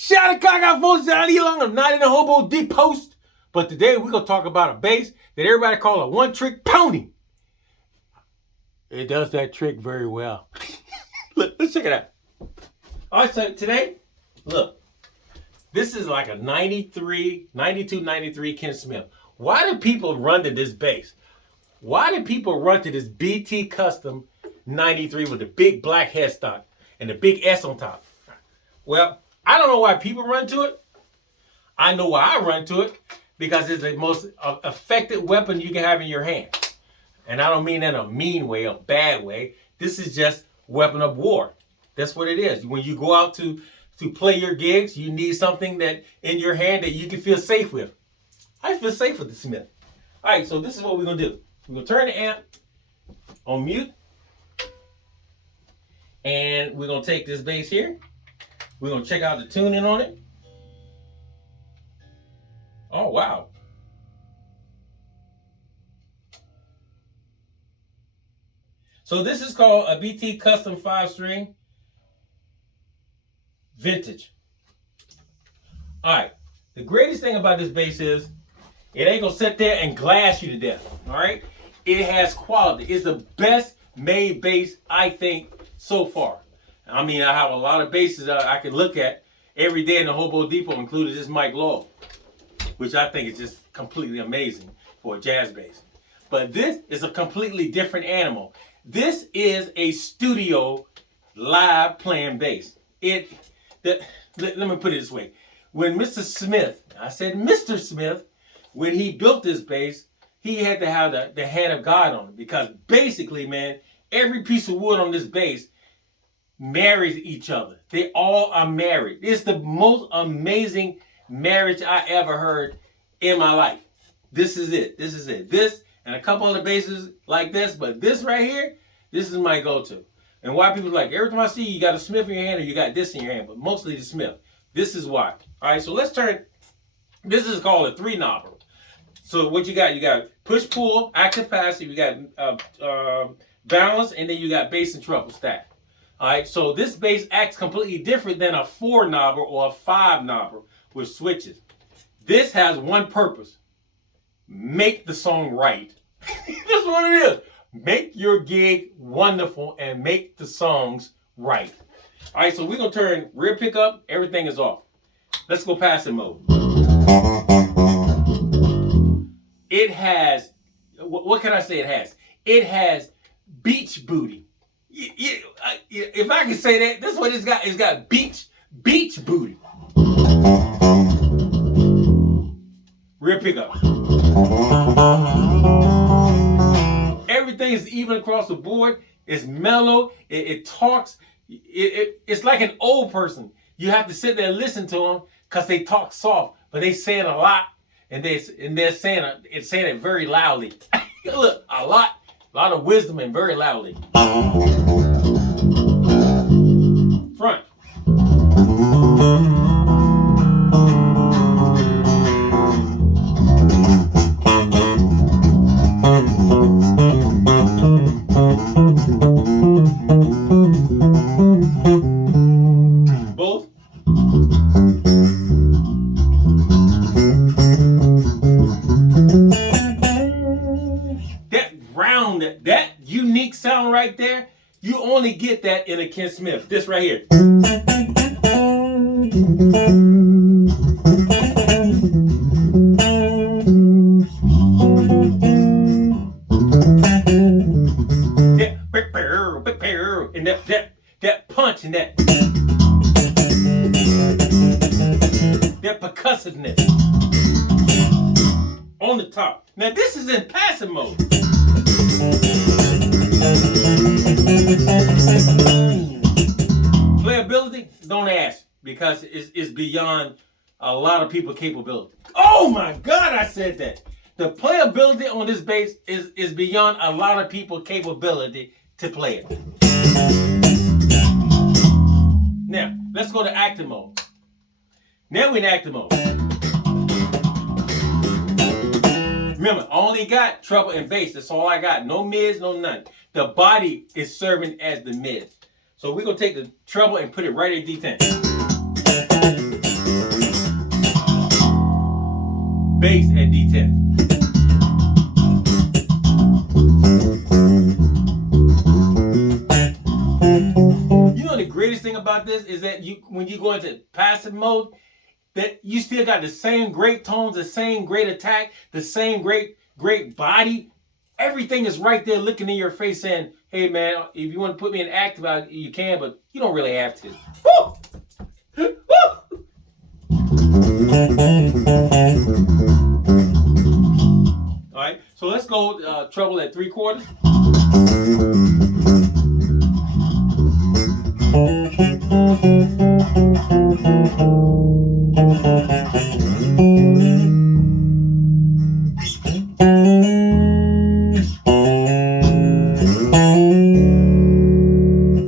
Shout out Gaga folks, I'm not in a hobo deep post. But today we're going to talk about a bass that everybody call a one-trick pony. It does that trick very well. Look, let's check it out. All right, so today, look. This is like a 92, 93 Ken Smith. Why do people run to this bass? Why do people run to this BT Custom 93 with the big black headstock and the big S on top? Well, I don't know why people run to it. I know why I run to it, because it's the most effective weapon you can have in your hand. And I don't mean that in a mean way, a bad way. This is just weapon of war. That's what it is. When you go out to play your gigs, you need something that in your hand that you can feel safe with. I feel safe with the Smith. All right, so this is what we're going to do. We're going to turn the amp on mute. And we're going to take this bass here. We're going to check out the tuning on it. Oh, wow. So this is called a BT Custom 5-string Vintage. All right. The greatest thing about this bass is it ain't going to sit there and glass you to death. All right. It has quality. It's the best made bass, I think, so far. I mean, I have a lot of basses I can look at every day in the Hobo Depot, including this Mike Law, which I think is just completely amazing for a jazz bass. But this is a completely different animal. This is a studio live playing bass. Let me put it this way. When Mr. Smith, I said Mr. Smith, when he built this bass, he had to have the hand of God on it, because basically, man, every piece of wood on this bass marries each other. They all are married. It's the most amazing marriage I ever heard in my life. This is it. This is it. This and a couple other basses like this, but this right here, this is my go-to. And why people like, every time I see you got a Smith in your hand or you got this in your hand, but mostly the Smith. This is why. All right, so let's turn. This is called a 3-knobber. So what you got push-pull, active passive, you got balance, and then you got bass and treble stack. All right, so this bass acts completely different than a 4-knobber or a 5-knobber with switches. This has one purpose: make the song right. That's what it is. Make your gig wonderful and make the songs right. All right, so we're going to turn rear pickup. Everything is off. Let's go passive mode. It has, what can I say it has? It has beach booty. If I can say that, that's what it's got. It's got beach booty. Rear pickup. Everything is even across the board. It's mellow. It talks. It's like an old person. You have to sit there and listen to them because they talk soft, but they saying a lot, and they're saying it very loudly. Look, a lot of wisdom and very loudly. Front. Both. That unique sound right there, you only get that in a Ken Smith. This right here. And that punch and that percussiveness on the top. Now this is in passive mode. Playability, don't ask, because it's beyond a lot of people's capability. Oh my God, I said that. The playability on this bass is beyond a lot of people's capability to play it. Now, let's go to active mode. Now we're in active mode. Remember, I only got treble and bass. That's all I got. No mids, no none. The body is serving as the mids. So we're going to take the treble and put it right at D10. when you go into passive mode, that you still got the same great tones, the same great attack, the same great body. Everything is right there looking in your face saying, hey man, if you want to put me in active, you can, but you don't really have to. Woo! Woo! All right, so let's go treble at 3/4.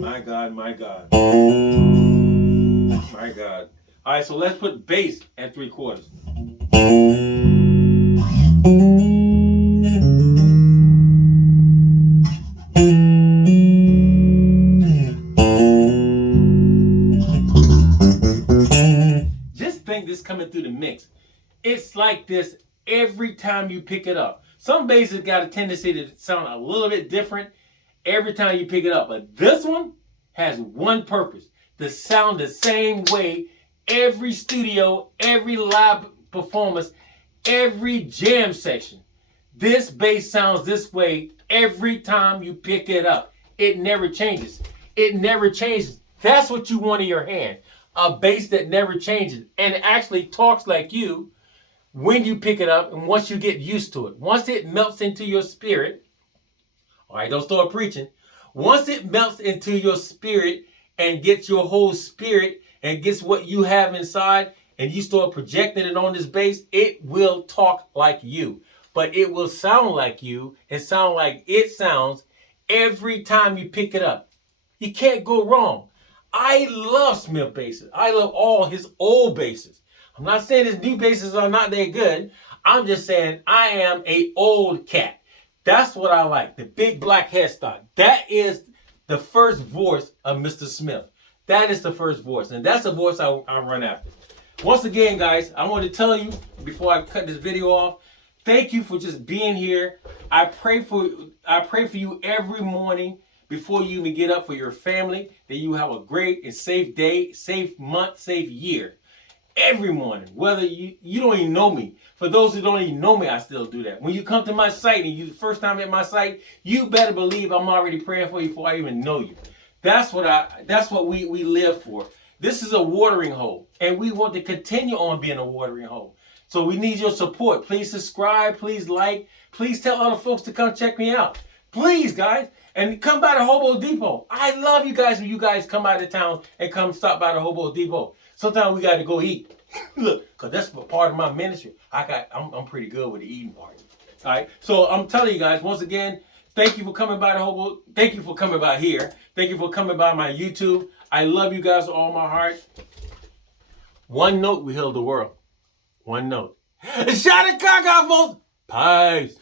My God, my God. My God. All right, so let's put bass at 3/4. Just think this coming through the mix. It's like this every time you pick it up. Some basses got a tendency to sound a little bit different every time you pick it up, but this one has one purpose: to sound the same way every studio, every live performance, every jam session. This bass sounds this way every time you pick it up. It never changes. It never changes. That's what you want in your hand. A bass that never changes and actually talks like you when you pick it up and once you get used to it. Once it melts into your spirit, all right, don't start preaching. Once it melts into your spirit and gets your whole spirit and gets what you have inside and you start projecting it on this bass, it will talk like you. But it will sound like you and sound like it sounds every time you pick it up. You can't go wrong. I love Smith basses. I love all his old basses. I'm not saying his new basses are not that good. I'm just saying I am a old cat. That's what I like. The big black headstock. That is the first voice of Mr. Smith. That is the first voice. And that's the voice I run after. Once again, guys, I want to tell you before I cut this video off, thank you for just being here. I pray for you every morning before you even get up, for your family, that you have a great and safe day, safe month, safe year. Every morning, whether you don't even know me. For those who don't even know me, I still do that. When you come to my site and you the first time at my site, you better believe I'm already praying for you before I even know you. That's what we live for. This is a watering hole, and we want to continue on being a watering hole. So we need your support. Please subscribe, please like, please tell other folks to come check me out. Please, guys. And come by the Hobo Depot. I love you guys when you guys come out of town and come stop by the Hobo Depot. Sometimes we got to go eat. Look, because that's part of my ministry. I'm pretty good with the eating part. All right. So I'm telling you guys, once again, thank you for coming by the Hobo. Thank you for coming by here. Thank you for coming by my YouTube. I love you guys with all my heart. One note, we heal the world. One note. Shout it, Gaga, folks. Peace.